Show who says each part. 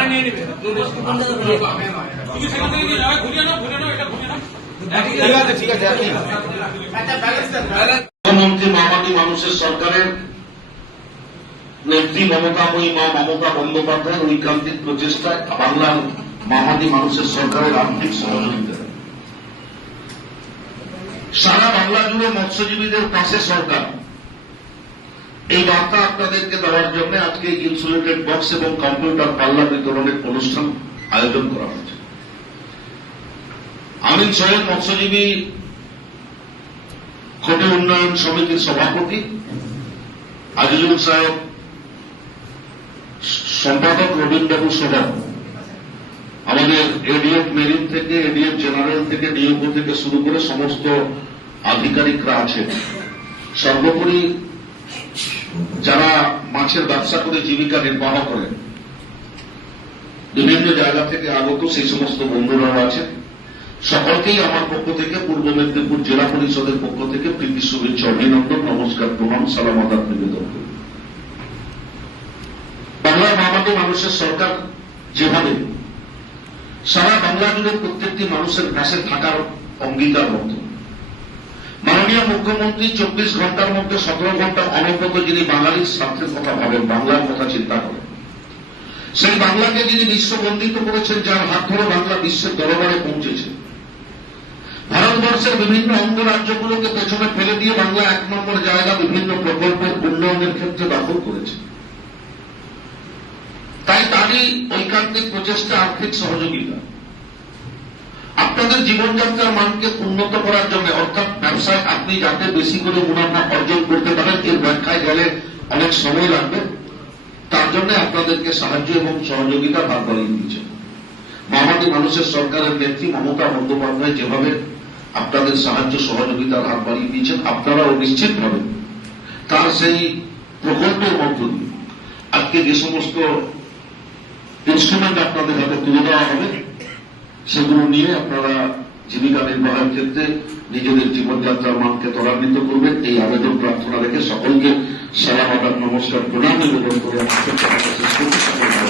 Speaker 1: পরে নিয়ে নিবে। তুমি সেখান থেকে নিয়ে যাও ঘুরিয়ে নাও ঘুরিয়ে নাও এটা ঘুরিয়ে নাও।
Speaker 2: ঠিক আছে ঠিক আছে আপনি
Speaker 3: মুখ্যমন্ত্রী মামাটি মানুষের সরকারের নেত্রী মমতাময়ী মা মমতা বন্দ্যোপাধ্যায়ের ঐকান্তিক প্রচেষ্টায় বাংলার মামাটি মানুষের সরকারের আর্থিক সহযোগিতা। সারা বাংলা জুড়ে মৎস্যজীবীদের পাশে সরকার। এই বার্তা আপনাদেরকে দেওয়ার জন্য আজকে ইনসুলেটেড বক্স এবং কম্পিউটার পাল্লা বিতরণের অনুষ্ঠান আয়োজন করা হয়েছে। আমিন সাহেব, মৎস্যজীবী খোটে উন্নয়ন সমিতির সভাপতি। আজিজুল সাহেব, সম্পাদক রবীন্দ্রবাবু সভা। আমাদের এডিএফ মেরিন থেকে এডিএফ জেনারেল থেকে ডিএফও থেকে শুরু করে সমস্ত আধিকারিকরা আছেন। সর্বোপরি যারা মাছের ব্যবসা করে, জীবিকা নির্বাহ করেন বিভিন্ন জায়গা থেকে আগত সেই সমস্ত বন্ধুরাও আছেন। সকলকেই আমার পক্ষ থেকে, পূর্ব মেদিনীপুর জেলা পরিষদের পক্ষ থেকে প্রীতি, শুভেচ্ছা, অভিনন্দন, নমস্কার, প্রণাম, সালাম, আদাব, নিবেদন করি। বাংলার মামাটি মানুষের সরকার যেভাবে, সারা বাংলা জুড়ে প্রত্যেকটি মানুষের পাশে থাকার অঙ্গীকার মতো মাননীয় মুখ্যমন্ত্রী চব্বিশ ঘণ্টার মধ্যে সতেরো ঘণ্টা অনবরত যিনি বাঙালির স্বার্থের কথা ভাবেন বাংলার কথা চিন্তা করেন। সেই বাংলাকে যিনি বিশ্ববন্দিত করেছেন, যার হাত ধরে বাংলা বিশ্বের দরবারে পৌঁছেছে। ভারতবর্ষের বিভিন্ন অঙ্গরাজ্যগুলোকে পেছনে ফেলে দিয়ে বাংলা এক নম্বর জায়গা বিভিন্ন প্রকল্পের উন্নয়নের ক্ষেত্রে দখল করেছে। তাই তারই ঐকান্তিক প্রচেষ্টা আর্থিক সহযোগিতা। আপনাদের জীবনযাত্রার মানকে উন্নত করার জন্য, অর্থাৎ ব্যবসায় আপনি যাতে বেশি করে মুনাফা অর্জন করতে পারেন, এর ব্যাখ্যায় গেলে অনেক সময় লাগবে। তার জন্য আপনাদেরকে সাহায্য এবং সহযোগিতা ভাগ বাড়িয়ে দিয়েছেন মামাটি মানুষের সরকারের নেত্রী মমতা বন্দ্যোপাধ্যায় যেভাবে আপনাদের সাহায্য সহযোগিতার হাত বাড়িয়ে দিয়েছেন, আপনারাও নিশ্চিতভাবে তার সেই প্রকল্পের মধ্য দিয়ে আজকে যে সমস্ত ইনস্ট্রুমেন্ট আপনাদের হাতে তুলে দেওয়া হবে সেগুলো নিয়ে আপনারা জীবিকা নির্বাহের ক্ষেত্রে নিজেদের জীবনযাত্রার মানকে ত্বরান্বিত করবেন। এই আবেদন প্রার্থনা রেখে সকলকে সালাম নমস্কার, প্রণাম নিবেদন করে আমার